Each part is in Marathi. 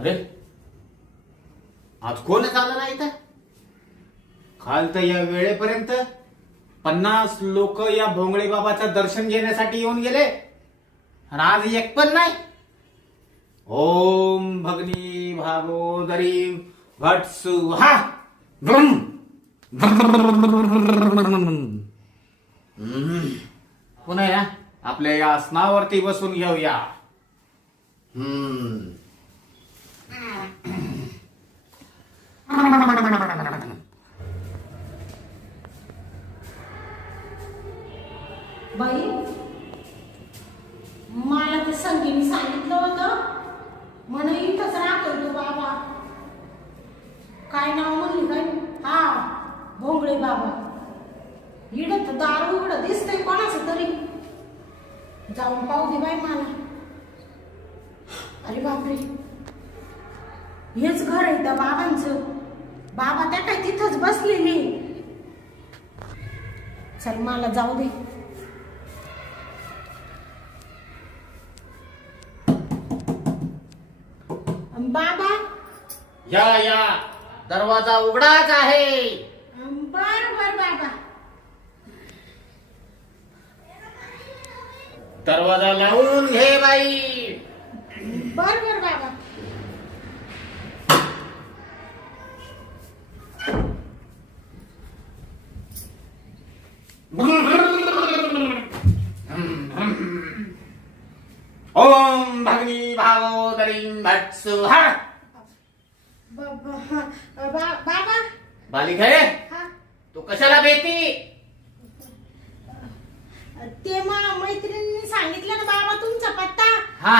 अरे आज कोणच आलं नाही तर काल तर या वेळेपर्यंत 50 लोक या भोंगळे बाबाचं दर्शन घेण्यासाठी येऊन गेले आणि आज एक पण नाही. ओम भगनी भागोदरी भटसुहा पुन्हा या आपल्या या आसनावरती बसून घेऊया. बाई मला ते संगीने सांगितलं होतं म्हणे इथंच राहतो तो बाबा. काय नाव म्हणली काय? हा भोंगळे बाबा. इडत दार उघड दिसतंय कोणाचं तरी. जाऊन पाहू दे बाई मला. अरे बापरे हेच घर आहे त्या बाबांचं. बाबा त्या काय तिथंच बसलेली. चल मला जाऊ दे. बाबा या या दरवाजा उघडाच आहे. बर बर बाबा. दरवाजा लावून घे बाई. बर बर बाबा. ओम भगनी भागोदरी भटसुहा. बाबा बालिके हा तू कशाला भीती? ते मैत्रिणींनी सांगितलं ना बाबा तुमचा पत्ता. हा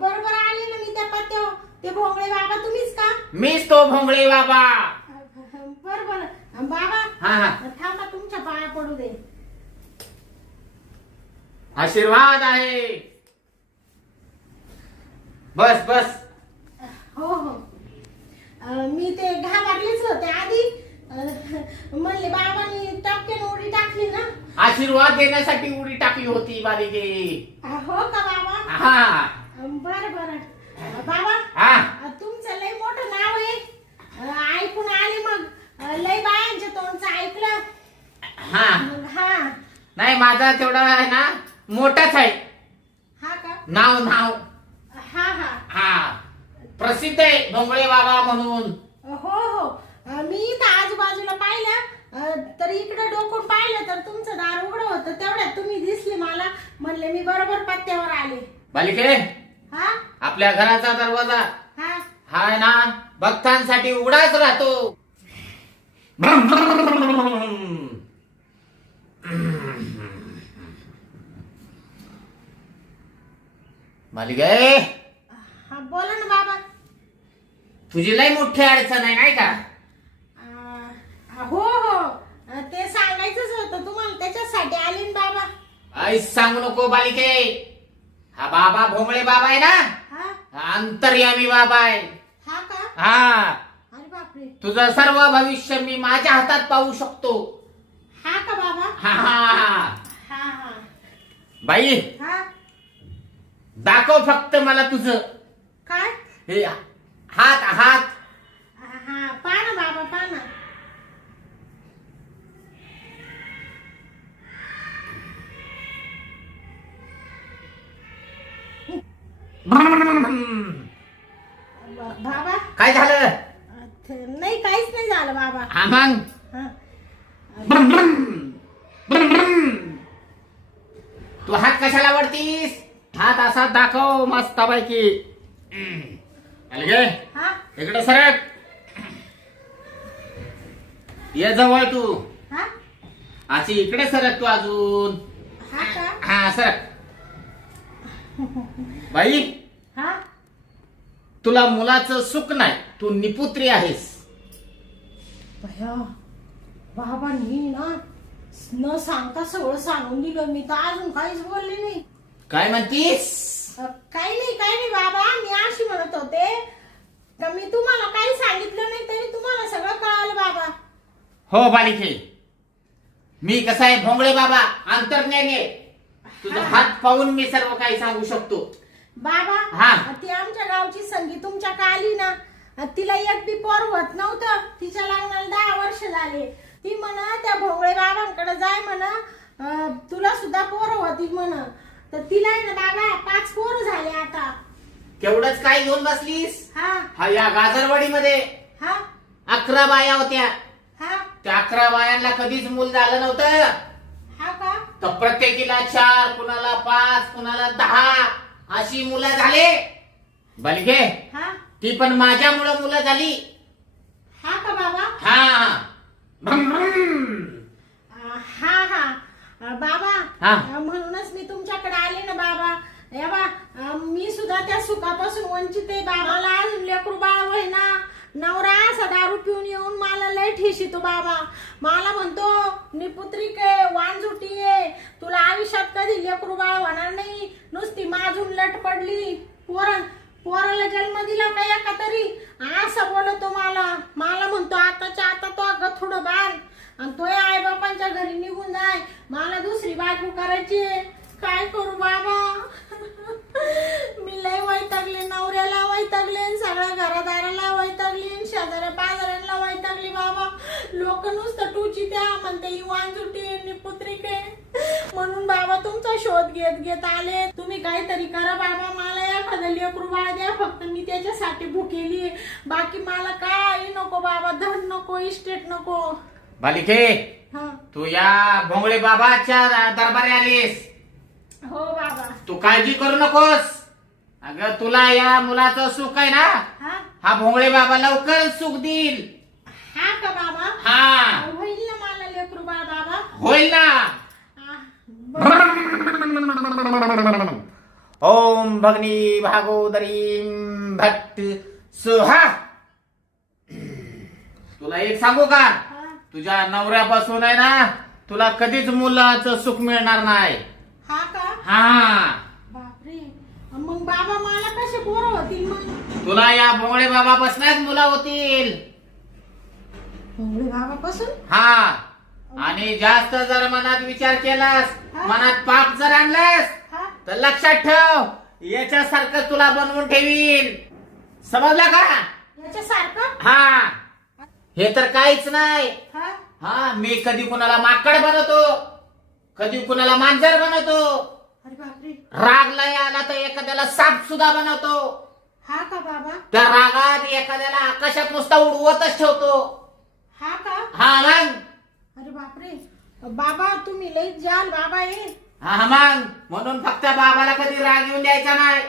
बरोबर आले ना मी त्या पत्त्यावर. ते भोंगळे बाबा तुम्हीच का? मीच तो भोंगळे बाबा. बर बर बाबा. हा हा थांबा तुमच्या पाया पडू दे. आशीर्वाद आहे. बस बस. हो हो मी ते घाबरलीच होते आधी. म्हणले बाबांनी टपक्यान उडी टाकली ना. आशीर्वाद देण्यासाठी उडी टाकली होती बालिके. हो का बाबा? हा बर बर बाबा. हा तुमचं लय मोठं नाव आहे. ऐकून आले मग. लय बायांच्या तोंडचं ऐकलं. हा मग हा नाही माझा तेवढा आहे ना मोठाच आहे. हा का? नाव नाव हा हा हा प्रसिद्ध आहे भोंगळे बाबा म्हणून. हो हो मी इथं आजूबाजूला पाहिलं तर इकडे डोकून पाहिलं तर तुमचं दार उघडं होतं. तेवढ्यात तुम्ही दिसले मला. म्हणले मी बरोबर पत्त्यावर आले. बालिके हा आपल्या घराचा दरवाजा हा हा आहे ना भक्तांसाठी उघडाच राहतो. बालिके हा बोला ना बाबा. तुझी लय मोठी अडचण आहे नाही का? हो हो ते सांगायचंच होतं तुम्हाला. त्याच्यासाठी आले ना बाबा. आईच सांगू नको बालिके. हा बाबा भोंगळे बाबा आहे ना हा हा अंतर्यामी बाबा आहे. हा का? हा अरे बापरे. तुझं सर्व भविष्य मी माझ्या हातात पाहू शकतो. हा का बाबा? हा हा हा हा हा बाई हा दाखव फक्त मला तुझं काय? हे हात हात. हा पहा ना बाबा पहा ना. बाबा काय झालं? नाही काहीच नाही झालं बाबा. हा मग हा. तू हात कशाला वरतीस? हात असा दाखव मस्त पैकी. हा इकडे सरक. ये जवळ तू. हा अशी इकडे सरक तू अजून. हा का? हा सरक. बाई हा तुला मुलाचं सुख नाही. तू निपुत्री आहेस. भया बाबांनी ना न सांगता सगळं सांगून दिलं. मी तर अजून काहीच बोलले नाही. काय म्हणतीस? काही नाही बाबा. मी अशी म्हणत होते का मी तुम्हाला काही सांगितलं नाही तरी तुम्हाला सगळं कळालं बाबा. हो बालिके मी कसा आहे भोंगळे बाबा अंतर्ज्ञानी आहे. तुझा हात पाहून मी सर्व काही सांगू शकतो. बाबा हा. ती आमच्या गावची संगी तुमच्या का आली ना, तिला एक बी पोर होत नव्हतं. तिच्या लग्नाला 10 वर्ष झाले. ती म्हणा त्या भोंगळे बाबांकडे जाय म्हणा, तुला सुद्धा पोर होती म्हणा. तर तिला आहे ना बाबा 5 पोर झाले आता. तेवढंच काय घेऊन बसलीस? हा हा, या गाजरवाडीमध्ये हा 11 बाया होत्या. हा त्या 11 बायांना कधीच मूल झालं नव्हतं. हा का तर प्रत्येकीला 4, कुणाला 5, कुणाला 10 अशी मुलं झाले. बलगे हा ती पण माझ्यामुळं मुलं झाली. हा का बाबा हा हा हा बाबा हा. म्हणूनच मी तुमच्याकडे आले ना बाबा. हे बा मी सुद्धा त्या सुखापासून वंचित आहे. बाबाला अजून लेकरू बाळ होय ना. नवरा असा दारू पिऊन येऊन मला लय ठेशीतो बाबा. मला म्हणतो निपुत्रिक आहे, वांजुटी आहे, तुला आयुष्यात कधी लेकरू बाळ होणार नाही, नुसती माजून लट पडली, पोराला जन्म दिला का एका तरी, असं बोलतो मला. म्हणतो आताच्या आता तो गथुडं बांध आणि तो आई बापांच्या घरी निघून जाय, मला दुसरी बायको करायची. काय करू बाबा? मी लय वैतागले, नवऱ्याला वैतागले, सगळ्या घरादाराला वैतागली, शेजाऱ्या पाजाऱ्यांना वैतागली बाबा. लोक नुसतं टूची त्या म्हणते ही वांजुटी पुत्रिक आहे. म्हणून बाबा तुमचा शोध घेत आले. तुम्ही काहीतरी करा बाबा, मला एखादं लेकरू बाळ द्या फक्त. मी त्याच्यासाठी भुकेली, बाकी मला काही नको बाबा. धन नको, इस्टेट नको. बालिके हा तू या भोंगळे बाबाच्या दरबारी आलीस. हो बाबा. तू काळजी करू नकोस. अगं तुला या मुलाचं सुख आहे ना, हा हा भोंगळे बाबा लवकर सुख देईल. हा का बाबा? हा होईल ना मला लेकरू बाळ बाबा? होईल ना. ओम भगनी भागोदरी भक्त सुहा. तुला एक सांगू का, हा तुझ्या नवऱ्यापासून आहे ना तुला कधीच मुलाचं सुख मिळणार नाही. हा का हा, बापरे. मग बाबा मला कसे पोरं होतील मग? तुला या भोंगळे बाबापासूनच मुलं होतील. भोंगळे बाबापासून? हा, आणि जास्त जर मनात विचार केलास, हा. मनात पाप जर आणलास, हा तर लक्षात ठेव याच्यासारखं तुला बनवून ठेवील. समजलं का? याच्यासारखं? हा, हे तर काहीच नाही. हा हा, मी कधी कुणाला माकड बनवतो, कधी कुणाला मांजर बनवतो, अरे बापरे. राग लय आला तर एखाद्याला साप सुद्धा बनवतो. हा का बाबा? त्या रागात एखाद्याला आकाशात नुसता उडवतच ठेवतो. हा का? हा मग. अरे बापरे. बाबा तुम्ही लई जाल बाबा हे. हा मग, म्हणून फक्त बाबाला कधी राग येऊन द्यायचा नाही.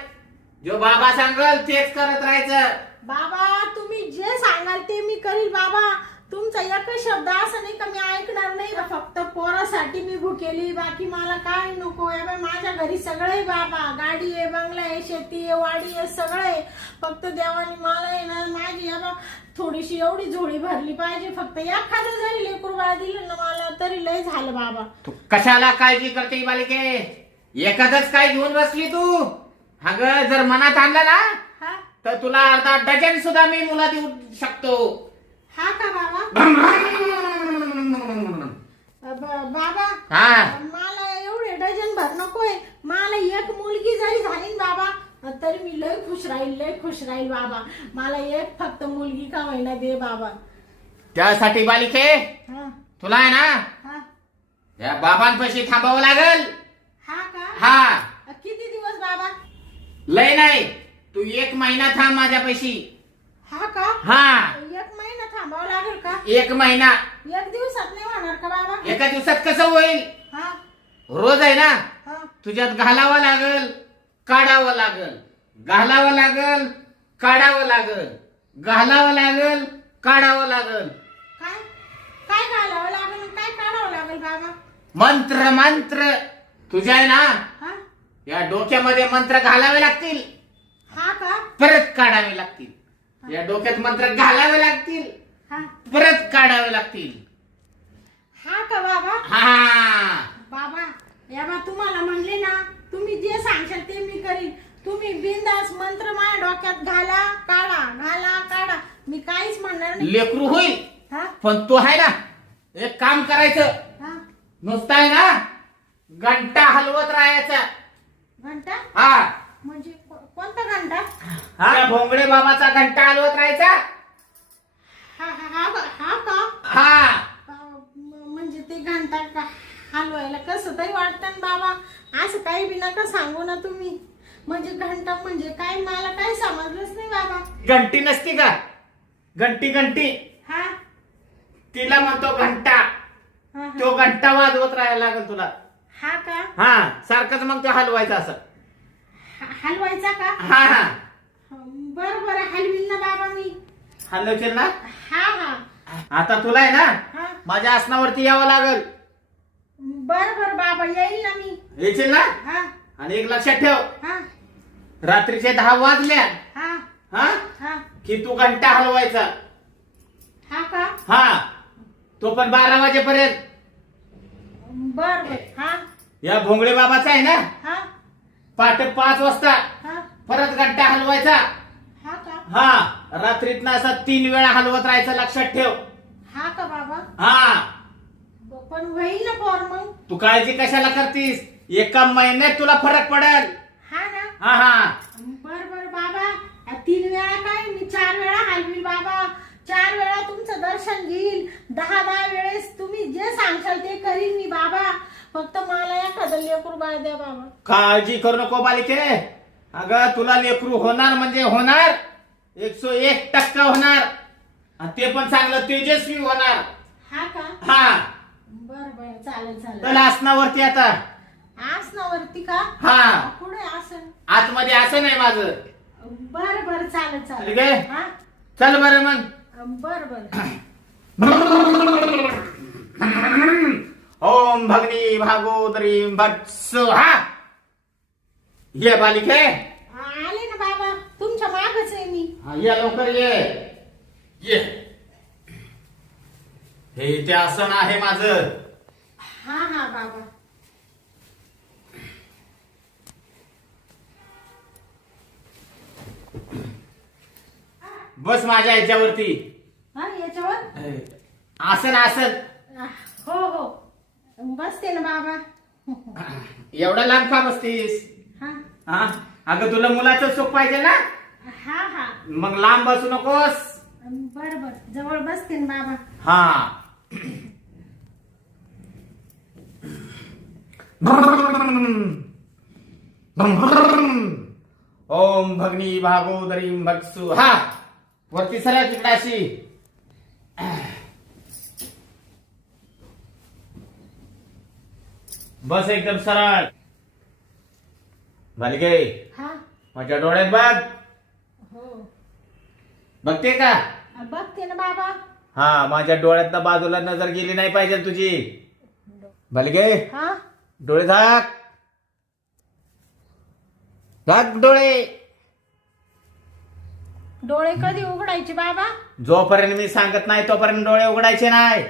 जो बाबा सांगल तेच करत राहायचं. बाबा तुम्ही जे सांगाल ते मी करील बाबा. तुमचा एकच शब्द असं नाही का मी ऐकणार नाही. फक्त पोरासाठी मी भुकेली, बाकी मला काय नको. माझ्या घरी सगळं आहे बाबा. गाडी आहे, बंगला आहे, शेती आहे, वाडी आहे, सगळं आहे. फक्त देवाने मला आहे ना माझी थोडीशी एवढी झोळी भरली पाहिजे. फक्त एखादं जरी लेकरू बाळ दिलं ना मला तरी लय झालं बाबा. तू कशाला काळजी करते बालिके? एखादच काय घेऊन बसली तू? अगं जर मनात आणलं ना हा तर तुला अर्धा डझन सुद्धा मी मुला देऊ शकतो. हा का बाबा? बाबा हा, मला एवढे डझन भर नकोय. मला एक मुलगी जरी झाली ना बाबा तरी मी लय खुश राहील बाबा. मला एक फक्त मुलगी का महिना दे बाबा. त्यासाठी बालिके हा तुला आहे ना हा या बाबांपाशी थांबावं लागल. हा का? हा, किती दिवस बाबा? लय नाही, तू 1 महिना थांब माझ्यापाशी. हा का? हा, 1 महिना थांबावं लागेल का? 1 महिना. 1 दिवसात नाही होणार का बाबा? एका दिवसात कसं होईल? हा रोज आहे ना हा तुझ्यात घालावं लागल, काढावं लागल, घालावं लागल, काढावं लागल, घालावं लागल, काढावं लागल. काय काय घालावं लागेल आणि काय काढावं लागेल बाबा? मंत्र मंत्र तुझ्या आहे ना हा या डोक्यामध्ये मंत्र घालावे लागतील, हा का? परत काढावे लागतील. या डोक्यात मंत्र घालावे लागतील, हा परत काढावे लागतील. हा का बाबा? हा, बाबा या तुम्हाला म्हणले ना तुम्ही जे सांगशाल ते मी करीन. तुम्ही बिंदास मंत्र माझ्या डोक्यात घाला काढा. मी काहीच म्हणणार नाही. लेकरू होईल. हा पण तो आहे ना एक काम करायचं, हा नुसतं आहे ना घंटा हलवत राहायचा. घंटा हा, म्हणजे कोणता घंटा? हा भोंगळे बाबाचा घंटा हलवत राहायचा. हा का? हा म्हणजे ते घंटा हलवायला कसं तरी वाटतं ना बाबा. असं काही बी नका सांगू ना तुम्ही. म्हणजे घंटा म्हणजे काय मला काही समजलंच नाही बाबा. घंटी नसती का? घंटी घंटी हा तिला म्हणतो घंटा. हा तो घंटा वाजवत राहायला लागेल तुला. हा का? हा सारखंच मग तो हलवायचा असं. हलवायचा का? हा हा बरं बरं हलवीन ना बाबा मी. हलवशील ना? हा हा आता तुला आहे ना हा माझ्या आसनावरती यावं लागेल. बरं बरं बाबा येईल ना मी. येशील ना? हा आणि एक लक्षात ठेव, हा रात्रीचे 10 वाजल्या हा हा हा की तू घंटा हलवायचा. हा का? हा तो पण 12 वाजेपर्यंत. बर बर हा या भोंगळे बाबाचा आहे ना हा पहाटे 5 वाजता हा परत घंटा हलवायचा. हा का? हा रात्रीतनं असा 3 वेळा हलवत राहायचं. लक्षात ठेव. हा का बाबा? हा पण होईल ना पोर मग. तू काळजी कशाला करतीस? एका महिन्यात तुला फरक पडेल. हा ना? हा हा बर बर बाबा. 3 वेळा काय मी 4 वेळा हलवील बाबा. 4 वेळा तुमचं दर्शन घेईल. 10 वेळेस तुम्ही जे सांगशाल ते करीन मी बाबा. फक्त मला एखादं लेकरू बाळ द्या बाबा. काळजी करू नको बालिके. अगं तुला लेकरू होणार म्हणजे होणार. 101% होणार. आणि ते पण चांगलं तेजस्वी होणार. हा का? हा बर बर चालेल चालेल. चला आसनावरती आता. आसनावरती का? हा पुढे आसन. आतमध्ये असं नाही माझं. बर बर चालेल ठीक चालेल. आहे? हा चल बरं मग. बर बर. ओम भगनी भागोदरी भट स्वाहा. ये बालिके. आले ना बाबा. तुमच्या मागच आहे मी. हा, या लवकर ये. ये हे ते आसन आहे माझं. हा हा बाबा. बस माझ्या ह्याच्यावरती. हा याच्यावर. आसन आसन. हो हो बसते ना बाबा. एवढा लांब का बसतीस? हा हा अगं तुला मुलाचं सुख पाहिजे ना? हा हा मग लांब बसू नकोस. बर बर जवळ बसते ना बाबा. हा ओम भगनी भागोदरी भटसु. हा वरती सरळ तिकडे अशी. बस एकदम सरळ. बालिके हा माझ्या डोळ्यात बघ. हो बघते का? बघते ना बाबा. हा माझ्या डोळ्यात बाजूला नजर गेली नाही पाहिजे तुझी. बालिके हा डोळे झाक. झाक डोळे. डोळे कधी उघडायचे बाबा? जोपर्यंत मी सांगत नाही तोपर्यंत डोळे उघडायचे नाही.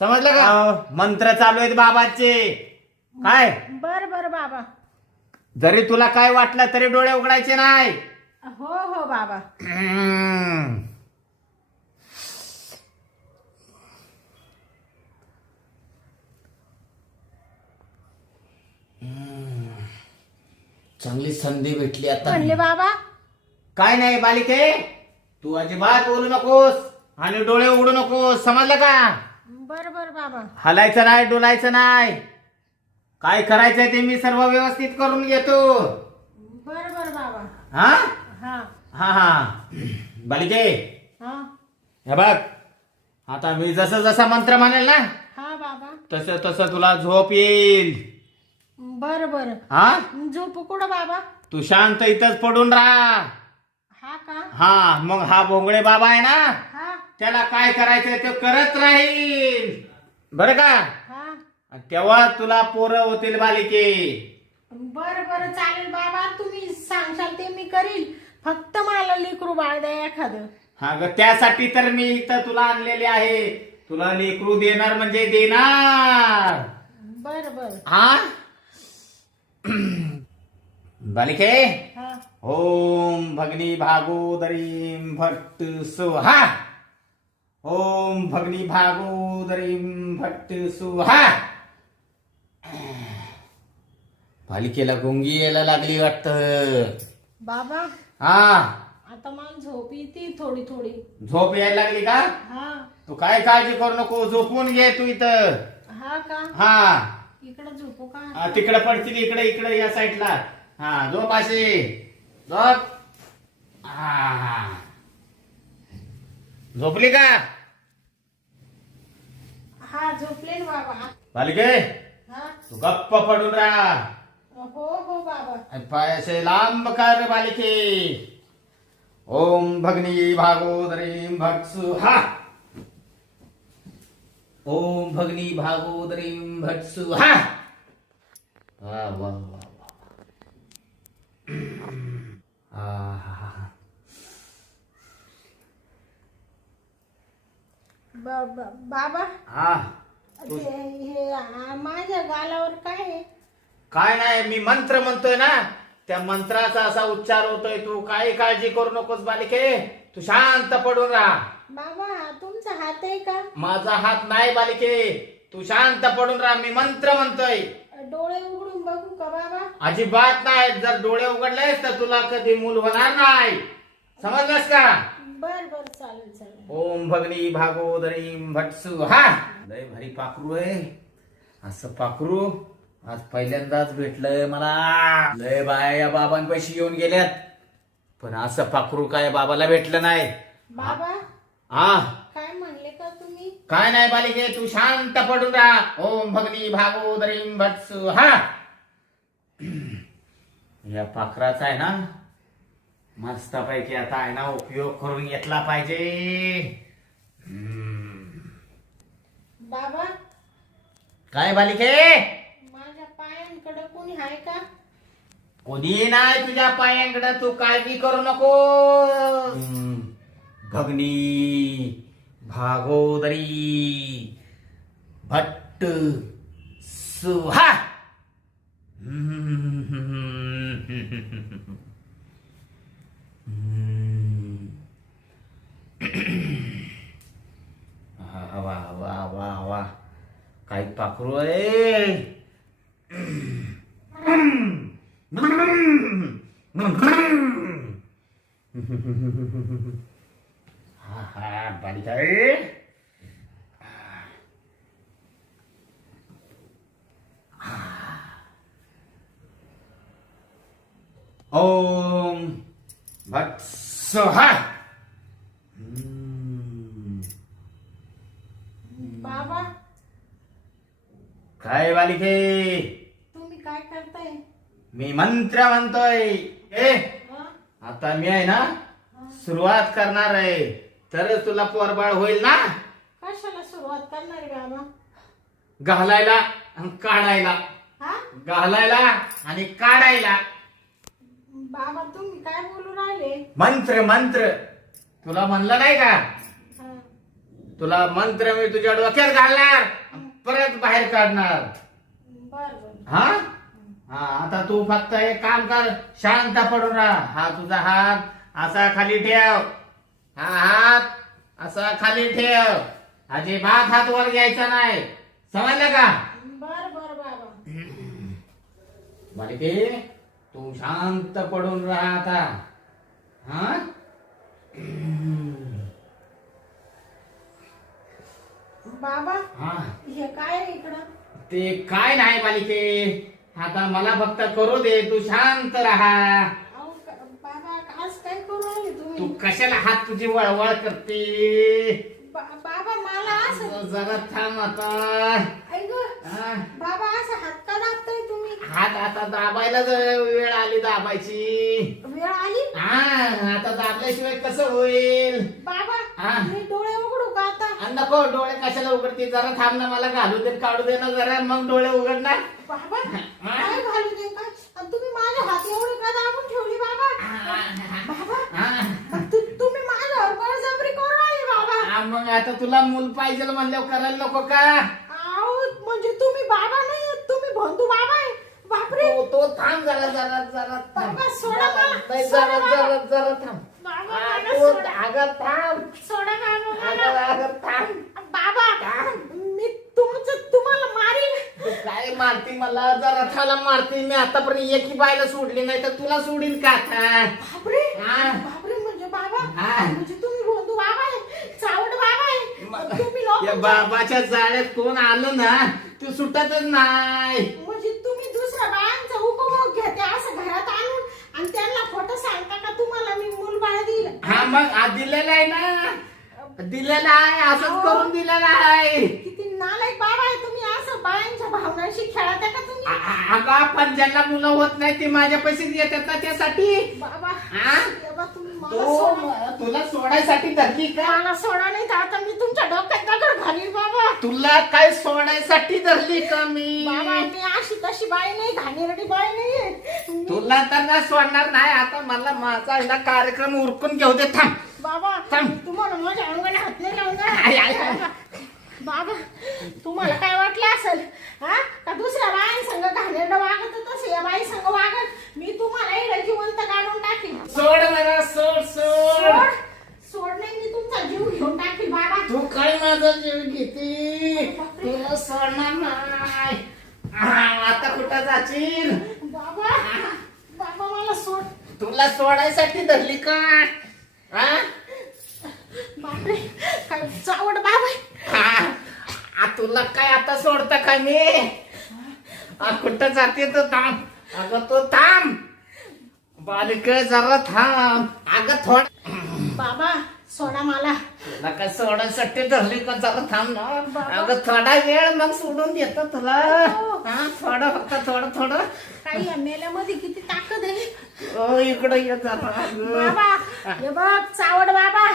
समजलं का? मंत्र चालू आहेत बाबाचे. काय? बर बर बाबा. जरी तुला काय वाटलं तरी डोळे उघडायचे नाही. हो हो बाबा. चांगली संधी भेटली आता. म्हणले बाबा. काय नाही बालिके तू अजिबात बोलू नकोस आणि डोळे उघडू नकोस. समजलं का? बर बर बाबा. हलायचं नाही डोलायचं नाही. काय करायचंय ते मी सर्व व्यवस्थित करून घेतो. बर बर बाबा. हा हा हा हा बालिके हा हे बघ आता मी जसं जसं मंत्र म्हणेल ना हा बाबा. तसं तसं तुला झोप येईल. बर बर. हा झोपू कुठं बाबा? तू शांत इथंच पडून राहा. हा का? हा मग हा भोंगळे बाबा आहे ना हा त्याला काय करायचंय ते करत राहील. बरं का? हा तेव्हा तुला पोरं होतील बालिके. बर बर चालेल बाबा. तुम्ही सांगशाल ते मी करील. फक्त मला लेकरू बाळ द्या एखादं. हा ग त्यासाठी तर मी इथं तुला आणलेले आहे. तुला लेकरू देणार म्हणजे देणार. बर बर. हा बालिके हा ओम भगनी भागोदरी भट्ट सुहा. ओम भगनी भागोदरी भट्ट सुहा. बालिकेला गुंगी यायला लागली वाटत. बाबा हा आता मला झोप येते थोडी थोडी. झोप यायला लागली का? हा. तू काय काळजी करू नको, झोपून घे तू इथं. हा का? हा इकडे झोपू का? तिकडे पडतील, इकडे इकडे या साईडला. हा झोप अशी झोप. हा झोपली का? हा झोपले ना बाबा. बालिके हा. तू गप्प पडून राहा. हो हो बाबा. पाय असे लांब कर बालिके. ओम भगनी भागोदरीं भट्सु हा. ओम भगनी भागोदरीं भट्सु हा. वा वा वा वा. बाबा हा माझ्या गालावर काय आहे? काय नाही, मी मंत्र म्हणतोय ना, त्या मंत्राचा असा उच्चार होतोय. तू काही काळजी करू नकोस बालिके, तू शांत पडून राहा. बाबा हा तुमचा हात आहे का? माझा हात नाही बालिके, तू शांत पडून राहा. मी मंत्र म्हणतोय. डोळे उघडून बघू का बाबा? अजिबात नाही. जर डोळे उघडलेस तर तुला कधी मूल होणार नाही. समजलंस का? बर बर चालेल चालेल. ओम भगनी भागोदरीं भट्सु हा. लय भारी पाखरू आहे. असं पाखरू आज पहिल्यांदाच भेटलंय मला. लय बाया या बाबांपाशी येऊन गेल्यात, पण असं पाखरू काय बाबाला भेटलं नाही. बाबा हा काय म्हणले का तुम्ही? काय नाही बालिके, तू शांत पडून राहा. ओम भगनी भागोदरीं भट्सु हा. या पाखराचा आहे ना मस्तपैकी आता आहे ना उपयोग करून घेतला पाहिजे. बाबा काय बालिके? माझ्या पायांकडे कोणी आहे का? कोणी नाही तुझ्या पायांकडे, तू काळजी करू नको. भगनी भागोदरी भट्ट सुहा. वा वा वा वा, काय पाखरू आहे. हा हा बालिका आहे. ओम भट स्वाहा. बाबा काय बालिके? तुम्ही काय करताय? मी मंत्र म्हणतोय. हा? आता मी आहे ना सुरुवात करणार आहे, तरच तुला पोरबाळ होईल ना. कशाला सुरुवात करणार आहे बाबा? घालायला आणि काढायला. हा? घालायला आणि काढायला. बाबा तुम्ही काय बोलू राहिले? मंत्र मंत्र तुला म्हणलं नाही का? हा. तुला मंत्र मी तुझ्या डोक्यात घालणार, परत बाहेर काढणार. बर बर. हा हा. आता तू फक्त एक काम कर, शांत पडून राहा. हा तुझा हात असा खाली ठेव. हा हात असा खाली ठेव. अजिबात हात वर घ्यायचा नाही. समजलं का? बर बर बाबा. बालिके तू शांत पडून राहा आता. हा बाबा हा. हे काय आहे इकडं? ते काय नाही बालिके, आता मला फक्त करू दे. तू शांत राहा. अहो, बाबा आज काय करू राहिले तू तुम्ही? कशाला हात तुझी वळवळ करते? बाबा मला असं जरा थांब आता. ऐक हा. बाबा असं हात का दाबताय तुम्ही? हात आता दाबायला जर वेळ आली दाबायची. वेळ आली? हा आता दाबल्याशिवाय कसं होईल? बाबा हा. मी डोळे उघडू का आता? आणि नको डोळे कशाला उघडते? जरा थांब ना, मला घालू दे, काढू दे ना जरा, मग डोळे उघडणार. बाबा काय घालू दे का? आणि तुम्ही माझे हात एवढे का दाबून ठेवले बाबा? बाबा हा. तुम्ही माझ्यावर बळजबरी करू राहिले बाबा. हा, मग आता तुला मूल पाहिजे म्हणल्यावर करायला नको का? अहो म्हणजे तुम्ही बाबा नाही, तुम्ही बंधू बाबा आहे. बापरे. तो थांब जरा जरा जरा थांब. बाबा, सोडा मला. नाही, सोडा जरा मला. जरा जरा थांब. बाबा हा, मला तो सोडा. अगं थांब. सोडा बाबा अगं मला. अगं थांब. बाबा मी तुम्हाला मारीन. तू काय मारती मला जरा थाला मारती मी आतापर्यंत एकी बायला सोडली नाही तर तुला सोडीन का आता बापरे हा. बापरे म्हणजे बाबा हा. म्हणजे तुम्ही रोंदू बाबा आहे चावट बाबा आहे तुम्ही या लोक बाबाच्या जाळ्यात कोण आलं ना तू सुटतच नाही म्हणजे तुम्ही दुसऱ्या बायांचा उपभोग घेते असं घरात आणून आणि त्यांना खोटं सांगता का तुम्हाला मी मूलबाळ देईल हा मग दिलेला आहे ना दिलेला आहे असंच करून दिलेला आहे किती नालायक बाबा आहे तुम्ही असं बायांच्या भावनांशी खेळता का तुम्ही अगं पण ज्यांना मुलं होत नाही ते माझ्या पैसे येतात ना त्यासाठी बाबा हा? बाबा तुम्ही मला सोडा. तुला सोडायसाठी धरली का मला सोडा नाही तर आता मी तुमच्या डोक्यात दगड घालीन बाबा तुला काय सोडायसाठी धरली का मी बाबा मी अशी तशी बाई नाही घाणेरडी बाई नाही तुला तर ना सोडणार नाही आता मला माझा हिला कार्यक्रम उरकून घेऊ दे थांब बाबा थांब. तुम्हाला माझ्या अंगाला हात नाही आय, आय, आय. लावणार बाबा तुम्हाला काय वाटलं असेल हा का दुसऱ्या बायांसंग घाणेरडं वागत तसं या बाई संग वागत मी तुम्हाला इकडे जिवंत काढून टाकीन सोड मला सोड सोड सोड सोड नाही मी तुमचा जीव घेऊन टाकील बाबा तू काय माझा जीव घेते तुला सोडणार नाही आता कुठं जाशील बाबा बाबा मला सोड तुला सोडायसाठी धरली का हा? बापरे काय चावड बाबा आहे. तुला काय आता सोडता का मी कुठं जाते तो थांब अगं तो थांब बालिक जरा थांब अगं थोड बाबा सोडा मला तुला काय सोडायसाठी धरली का जरा थांब ना अगं थोडा वेळ मग सोडून देतो तुला हा थोडं फक्त थोडं थोडं काही या मेल्यामध्ये किती ताकद आहे ओ इकडं ये जरा अगं. बाबा हे बघ चावड बाबा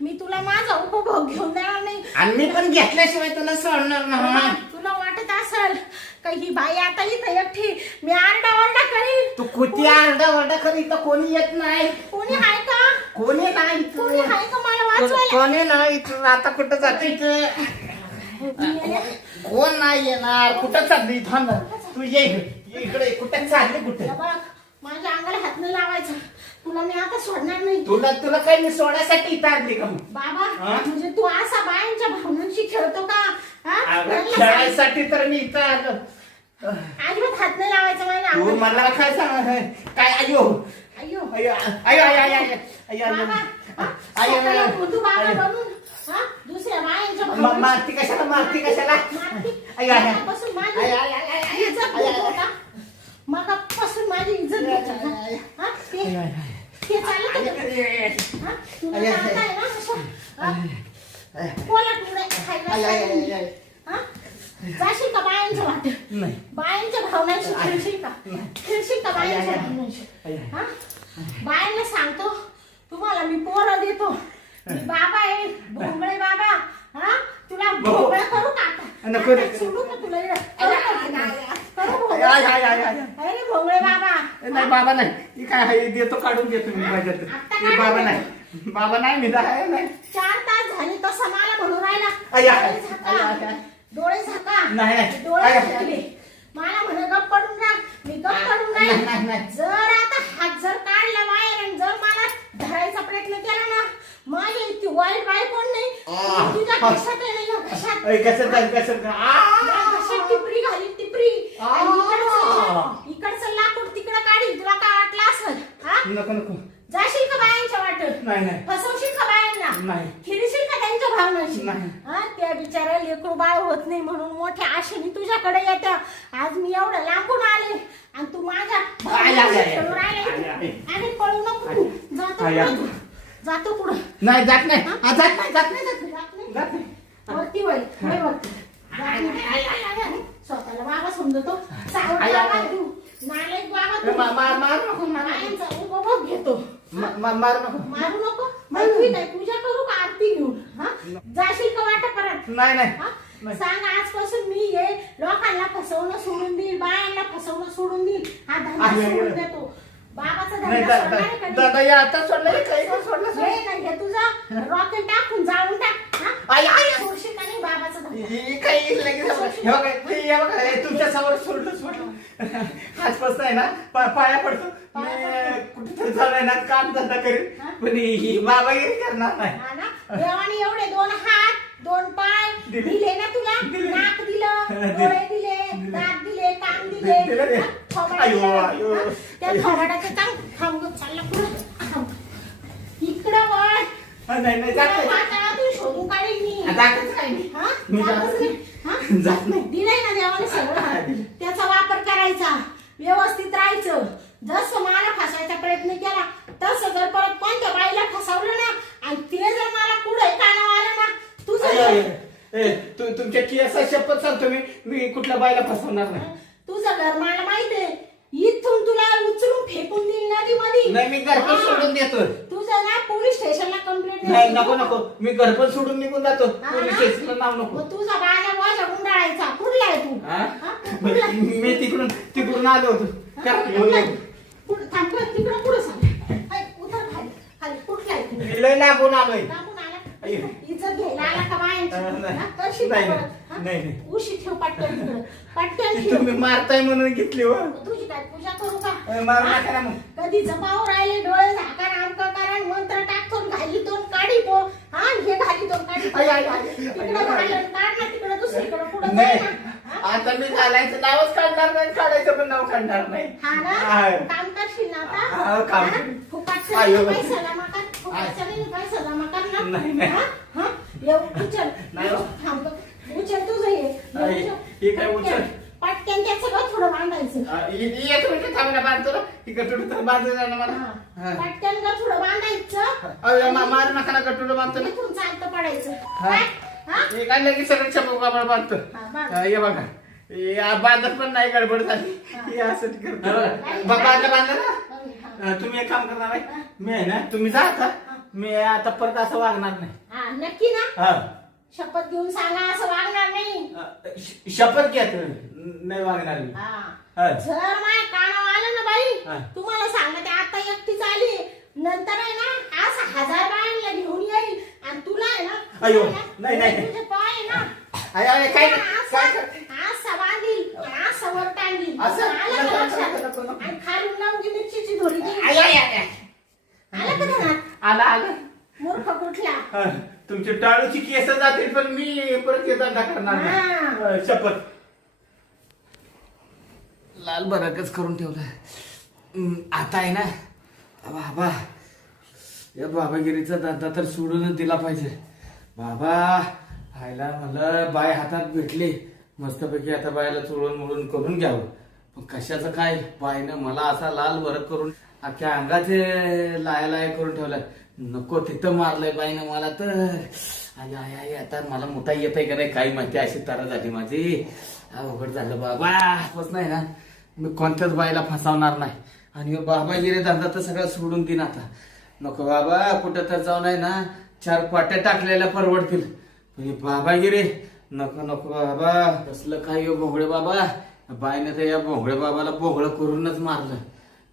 मी तुला माझा उपभोग घेऊन देणार नाही आणि मी पण घेतल्याशिवाय तुला सोडणार बाबा, ना तुला वाटत असेल का ही बाई आता इथं एकटी मी आरडाओरडा करीन तू कुठे आरडा ओरडा करी तर कोणी येत नाही कोणी आहे का कोणी नाही तू कोणी आहे का मला वाचवायला कोणी नाही तू आता कुठं जाते कोण नाही येणार कुठं चालली थांब तू ये इकडे कुठं चालली कुठे हे बघ माझ्या अंगाला हात नाही लावायचा तुला मी आता सोडणार नाही तुला तुला काही मी सोडायसाठी इथं आणली का मग? बाबा हा? म्हणजे तू असा बायांच्या भावनांशी खेळतो का हा? अगं, त्यांना सांग. खेळायसाठी तर मी इथं आलो अजिबात हात नाही लावायचा माझ्या तू अंगाला. मला काय सांग काय अयो अय्यो अयो अयो अयो अयो अयो अयो बाबा हा? अय्यो. स्वतःला भोंदू बाबा अय्यो. बनून हा? दुसऱ्या बायांच्या भावनांशी मारती कशाला मारती कशाला मारती. अय्यो अय्यो मगापासून माझी अय्यो, अय्यो, अय्यो, अय्यो. इज्जत अय्यो, घेतो अय्यो. का? मगापासून माझी इज्जत घेतो का? हा? ते चालत होतं. हा? तुला अय्यो, चालत आहे ना असं? हा? कोला तुकडे खायला अय्यो, अय्यो, सांगितलं. अय्यो. हा? जाशील का बायांच्या वाटेत नाही बायांच्या भावनांशी खेळशील का खेळशील का बायांच्या भावनांशी हा? बायांना सांगतो तुम्हाला मी पोरं देतो मी बाबा आहे भोंगळे बाबा हा तुला भोंगळे करू का आता नको रे. आता सोडू का तुला इकडं? करू का तुला? करू Bhongale? I, I, I, I. अरे भोंगळे बाबा नाही बाबा नाही ही काय आहे देतो काढून देतो मी माझ्यात आता ही बाबा नाही बाबा नाही मी आहे नाही 4 तास झाले तसं मला म्हणून राहिला आय, आय, डोळे आय, झाका आय. डोळे झाका नाही, नाही. डोळे आय, आय. झाकले मला म्हणे गप पडून राह मी गप पडून नाही, नाही, राहील नाही. जर आता हात जर काढला बाहेर आणि जर मला धरायचा प्रयत्न केला ना माझी इतकी वाईट बाई कोण नाही आ. तुझ्या घशात आहे ना या घशात अय, कसं काय कसं काय? या घशात टिपरी घाली टिपरी आणि आ. इकडचं लाकूड तिकडं काढी तुला काय वाटलं असेल हा नको नको जाशील का बायांच्या वाटत नाही नाही फसवशील का बायांना नाही. फिरशील का त्यांच्या भावनाशी नाही. हा त्या बिचाऱ्या लेकरू बाळ होत नाही म्हणून मोठ्या आशेने तुझ्याकडे येत्या आज मी एवढं लांबून आले आणि तू माझ्या आय, आय, आय, आय. खेळून राहिला आय, इथे. आय. आणि पळू नको तू जातो आय, आय. पुढं तू. जातो पुढं नाही जात नाही हा, जात नाही जात नाही जात नाही जात नाही जात नाही वरती वळ वळ वरती जात नाही. I, I, I, I. स्वतःला बाबा समजतो चावट आय, आय, बाबा आय. तू नालायक बाबा तू मारू नको बायांचा उपभोग घेतो मारू नको मारू नको ऐकवी काय पूजा करू का आरती घेऊन हा जाशील का वाटा परत नाही नाही हा? सांग आजपासून मी हे लोकांना फसवणं सोडून देईल बायांना फसवणं सोडून देईल हा धंदा आहे, आहे. सोडून देतो बाबाचा नाही धंदा सोडणार आहे का नाही? दादा या आता सोडलं काही पण सोडलं हे नाही हे तुझं रॉकेट टाकून जाळून टाक हा? I, I, I. सोडशील का नाही बाबाचा धंदा ही काही लगेच हे बघा हे बघा हे तुमच्या समोर सोडलं आजपासून आहे ना पाया पडतो मी कुठेतरी झालंय ना काम धंदा करीन पण ही बाबागिरी करणार नाही हा ना देवाने एवढे 2 हात 2 पाय दिले. दिले ना तुला दिले. नाक दिलं दिले. डोळे दिले दात दिले दिलं रे. आयो, आयो. त्या थोबाडाचं थांब चालला पुढं थांब. इकडं वळ. नाही नाही जात नाही. आता तू शोधून काढील मी. जातच नाही मी. हा? मी जातच जात नाही. हा? जात नाही. दिलंय ना देवाने सगळं. त्याचा वापर करायचा, व्यवस्थित राहायचं. जसं मला फसायचा प्रयत्न केला तसं जर परत कोणत्या बाईला फसवलं ना आणि ते जर मला पुढे कानावर आलं ना तुझं तुमच्या केसा शपथ सांगतो मी कुठल्या बाईला फसवणार नाही. तुझं घर मला माहितीये. इथून तुला उचलून फेकून देईल नदीमध्ये. नाही मी घरपण सोडून देतो. तुझं ना पोलीस स्टेशनला कंप्लेंट नाही नको नको मी घरपण सोडून निघून जातो. पोलीस स्टेशनला नाव नको. मग तुझा बाजा वाजा गुंडाळायचा. कुठला आहे तू? हा? हा? कुठला आहे? मी तिकडून आलो होतो. थांब तिकडं पुढे सांग. उतर खाली खाली. कुठला आहे तू? मी लय लागून आलोय. लागून आला. अय्यो. इज्जत घ्यायला आला का बायांची? नाही. हा? कशी नाही, परत? नाही, हा? नाही. उशी ठेव पटकन तिकडं. पटकन ठेव. तुम्ही मारताय म्हणून घेतली हो. तुझी काय पूजा करू का? मारू नका ना मग. कधी जपावर राहिले डोळे झाका आमका करा मंत्र टाकतो घाली तो काढी पो. हा हे घाली तो काढी पो. आई, आई, आई. तिकडं घालून काढ ना तिकडं दुसरीकडं पुढं नाही जाय ना. हा? आता मी घालायचं नावच काढणार नाही काढायचं पण नाव काढणार नाही. हा ना? हा. काम करशील ना आता? हा, काम हा? करीन. फुकटचा आयो. नाही पैसा जमा कर. फुकटचा नाही पैसा जमा कर ना. नाही, नाही. हा? हा? उचल. नाही हो. थांब. उचल तुझं हे. आई, हे काय उचल? पटकन त्याचं सगळं थोडं बांधायचं. येतो म्हणजे थांबला बांधतो ना ही गटुडं तर बांधलं जाणार मला. हा. हा. पटकन का थोडं बांधायचं. मारू नका ना गटुडं बांधतो ना. इथून चालतं पडायचं. हा. काय? हा? हे काढलं की सगळं चपू कापड बांधतो. हा, बांध. हे बघा हे बांधत पण नाही गडबड झाली. हे असं करतो बांधलं ना. हा. तुम्ही एक काम करणार आहे मी आहे ना तुम्ही जा आता. मी आता परत असं वागणार नाही. हा, नक्की ना? हा शपथ घेऊन सांगा असं वागणार नाही. शपथ घ्या तुम्ही नाही वागणार मी. हा. हा. जर माझ्या कानावर आलं ना बाई हा. तुम्हाला सांगते आता एकटीच आली नंतर आहे ना असं 1000 बायांना घेऊन येईल आणि तुला आहे ना अय्यो, नाही, नाही. तुझे पाय आहे ना काय असं बांधील आणि असं वर टांगील. असं? आलं नको, का नको, लक्षात? नको, नको. आणि खालून लावून मिरचीची धोरी देईल. I, I, I, I. आलं का ध्यानात? आला आला. मूर्ख कुठला? हा, तुमची टाळूची केस जातील पण मी परत येता करणार नाही. हा. शपथ लाल बराकच करून ठेवलं. आता आहे ना बाबा या बाबागिरीचा धंदा तर सोडूनच दिला पाहिजे. बाबा खायला मला बाय हातात भेटली मस्तपैकी आता बायला चोळून मोडून करून घ्यावं. पण कशाचं काय बायनं मला असा लाल बरक करून अख्ख्या अंगाचे लाया करून ठेवलाय. नको तिथं मारलंय बाईनं मला तर. आय आय आय आता मला मोठा येत आहे का नाही काही माहिती अशी तारा झाली माझी. अवघड झालं बाबा. बस नाही ना मी कोणत्याच बाईला फसवणार नाही. आणि बाबागिरी धंदा तर सगळं सोडून देईन आता. नको बाबा कुठं तर जाऊन आहे ना 4 पाट्या टाकलेल्या परवडतील. म्हणजे बाबागिरी नको नको बाबा. कसलं काय हो भोंगळे बाबा. बाईनं तर या भोंगळे बाबाला भोंगळं करूनच मारलं.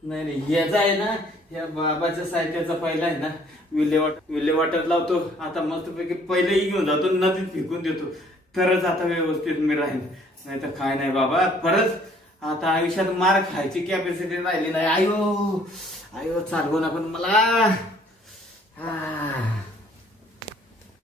नाही नाही याचा आहे ना या बाबाच्या साहित्याचा पहिला आहे ना विल्हेवाटर लावतो. आता मस्तपैकी पहिलेही घेऊन जातो नदीत फेकून देतो तरच आता व्यवस्थित मी राहीन. नाही तर काय नाही बाबा परत आता आयुष्यात मार खायची कॅपॅसिटी राहिली नाही. आयो आयो चालवून आपण मला.